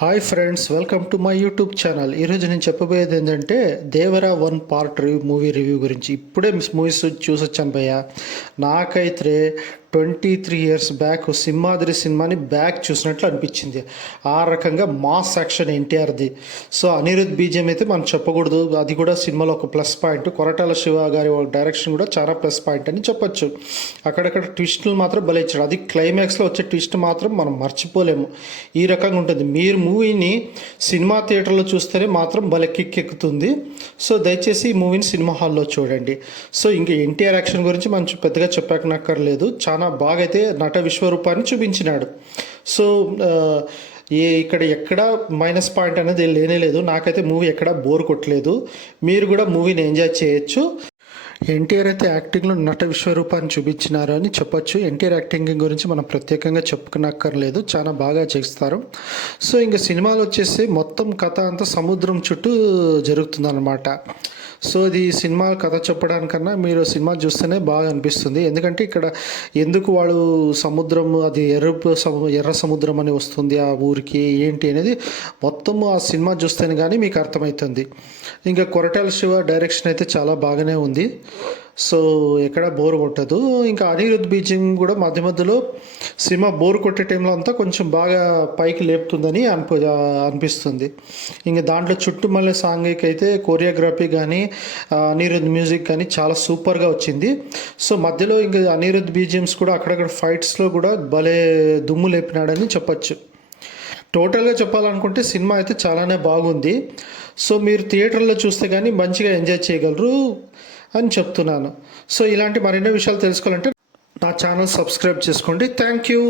Hi friends, welcome to my YouTube channel. ఈరోజు నేను చెప్పబోయేది ఏంటంటే దేవరా 1 పార్ట్ మూవీ రివ్యూ గురించి. ఇప్పుడే మూవీస్ చూసొచ్చాను భయ్య. నాకైతే 23 ఇయర్స్ బ్యాక్ సింహాద్రి సినిమాని బ్యాక్ చూసినట్లు అనిపించింది. ఆ రకంగా మాస్ యాక్షన్ ఎన్టీఆర్ది. సో అనిరుద్ బీజిఎం అయితే మనం చెప్పకూడదు, అది కూడా సినిమాలో ఒక ప్లస్ పాయింట్. కొరటాల శివ గారి డైరెక్షన్ కూడా చాలా ప్లస్ పాయింట్ అని చెప్పొచ్చు. అక్కడక్కడ ట్విస్టులు మాత్రం భలే ఇచ్చాడు. అది క్లైమాక్స్లో వచ్చే ట్విస్ట్ మాత్రం మనం మర్చిపోలేము. ఈ రకంగా ఉంటుంది. మీరు మూవీని సినిమా థియేటర్లో చూస్తేనే మాత్రం భలే కిక్ ఎక్కుతుంది. సో దయచేసి ఈ మూవీని సినిమా హాల్లో చూడండి. సో ఇంకా ఎన్టీఆర్ యాక్షన్ గురించి మనం పెద్దగా చెప్పక్కర్లేదు. చాలా బాగా అయితే నట విశ్వరూపాన్ని చూపించినాడు. సో ఇక్కడ ఎక్కడ మైనస్ పాయింట్ అనేది లేనేలేదు. నాకైతే మూవీ ఎక్కడ బోర్ కొట్టలేదు. మీరు కూడా మూవీని ఎంజాయ్ చేయొచ్చు. ఎన్టీఆర్ అయితే యాక్టింగ్లో నట విశ్వరూపాన్ని చూపించినారు అని చెప్పొచ్చు. ఎన్టీఆర్ యాక్టింగ్ గురించి మనం ప్రత్యేకంగా చెప్పుకునక్కర్లేదు, చాలా బాగా చేస్తారు. సో ఇంకా సినిమాలో వచ్చేసి మొత్తం కథ అంతా సముద్రం చుట్టూ జరుగుతుందన్నమాట. సో ఇది సినిమా కథ చెప్పడానికన్నా మీరు సినిమా చూస్తేనే బాగా అనిపిస్తుంది. ఎందుకంటే ఇక్కడ ఎందుకు వాడు సముద్రం, అది ఎర్ర సముద్రం అని వస్తుంది ఆ ఊరికి ఏంటి అనేది మొత్తం ఆ సినిమా చూస్తేనే కానీ మీకు అర్థమవుతుంది. ఇంకా కొరటాల శివ డైరెక్షన్ అయితే చాలా బాగానే ఉంది. సో ఎక్కడ బోర్ కొట్టదు. ఇంకా అనిరుద్ బీజింగ్ కూడా మధ్య మధ్యలో సినిమా బోర్ కొట్టే టైంలో అంతా కొంచెం బాగా పైకి లేపుతుందని అనిపిస్తుంది. ఇంకా దాంట్లో చుట్టుమల్లె సాంగ్కి అయితే కొరియోగ్రఫీ కానీ అనిరుద్ మ్యూజిక్ కానీ చాలా సూపర్గా వచ్చింది. సో మధ్యలో ఇంకా అనిరుద్ బీజిఎమ్స్ కూడా అక్కడక్కడ ఫైట్స్లో కూడా భలే దుమ్ము లేపినాడని చెప్పచ్చు. టోటల్గా చెప్పాలనుకుంటే సినిమా అయితే చాలానే బాగుంది. సో మీరు థియేటర్లో చూస్తే కానీ మంచిగా ఎంజాయ్ చేయగలరు అని చెప్తున్నాను. సో ఇలాంటి మరెన్నో విషయాలు తెలుసుకోవాలంటే నా ఛానల్ సబ్స్క్రైబ్ చేసుకోండి. Thank you.